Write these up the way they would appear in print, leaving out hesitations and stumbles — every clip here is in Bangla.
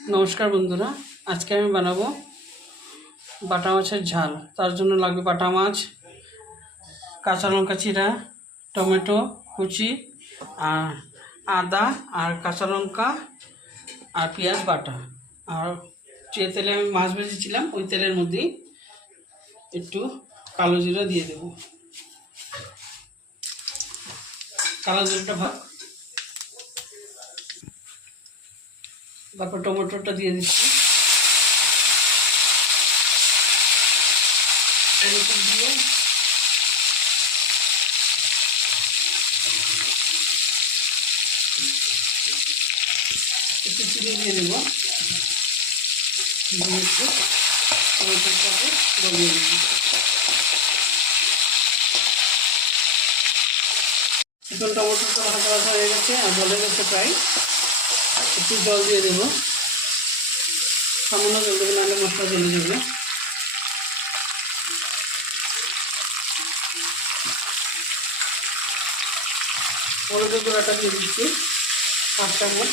নমস্কার বন্ধুরা, আজকে আমি বানাবো বাটা মাছের ঝাল। তার জন্য লাগবে বাটা মাছ, কাঁচা লঙ্কা চিরা, টমেটো কুচি, আর আদা আর কাঁচা লঙ্কা আর পেঁয়াজ বাটা। আর যে তেলে আমি মাছ ভেজেছিলাম ওই তেলের মধ্যেই একটু কালো জিরা দিয়ে দেব। কালো জিরাটা ভাগ, তারপর টমেটোটা দিয়ে দিচ্ছি। টমেটো দিয়ে একটু চিনি দিয়ে দেবো, দিয়ে একটু টমেটোটাকে গলিয়ে দেবো। এখন টমেটোটা ভাজা ভাজা হয়ে গেছে আর গলে গেছে প্রায়। একটু জল দিয়ে দেবো, সামান্য জল দেবো, নাহলে মশলা জ্বলে যাবে। হলুদের গুঁড়াটা দিয়ে দিচ্ছি 5 চামচ,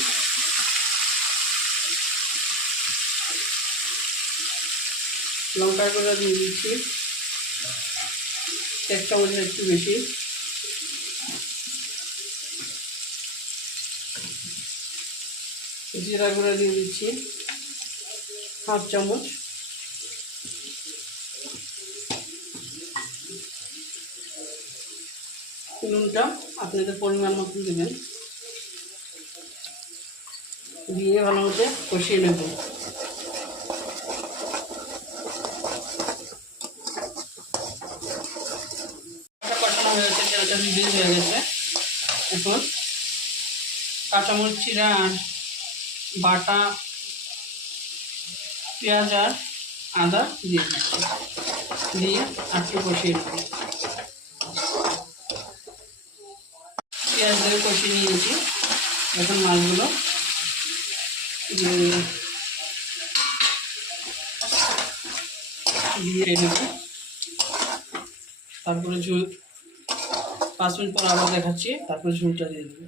লঙ্কার গুঁড়া দিয়ে দিচ্ছি 1 চামচের একটু বেশি, জিরা গুঁড়া দিয়ে দিচ্ছি 1/2 চামচ, নুনটা আপনাদের পরিমাণ মতন দেবেন, দিয়ে ভালো মতো কষিয়ে নেব। কষানো হয়ে গেছে, তেলটা রিলিজ হয়ে গেছে। এখন কাঁচামরিচ চিরা আর বাটা পেঁয়াজ আর আদা দিয়ে দিচ্ছি, দিয়ে একটু কষিয়ে নেব। পেঁয়াজ দিয়ে কষিয়ে নিয়েছি, এখন মাছগুলো দিয়ে নেব। তারপরে ঝোল 5 মিনিট পর আবার দেখাচ্ছি, তারপরে ঝোলটা দিয়ে দেবো।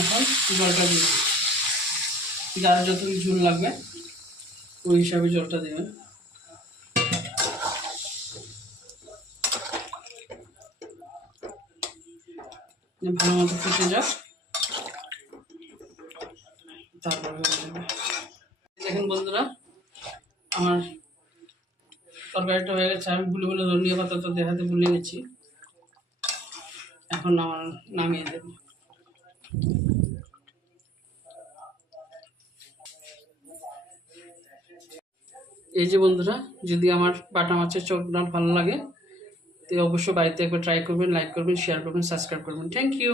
এখন জলটা দিয়ে দেবো, যার যতটুকু ঝোল লাগবে ওই হিসাবে জলটা দেবেন। ভালো মতো ফুটে যাক, তারপর হয়ে যাবে। দেখেন বন্ধুরা, আমার তরকারিটা হয়ে গেছে। আমি ভুলে ধনিয়া পাতাটা দেখাতে ভুলে গেছি। এখন আমার নামিয়ে দেব। এই যে বন্ধুরা, যদি আমার বাটা মাছের চপ ডাল ভালো লাগে তো অবশ্যই বাড়িতে একবার ট্রাই করবেন, লাইক করবেন, শেয়ার করবেন, সাবস্ক্রাইব করবেন। Thank you.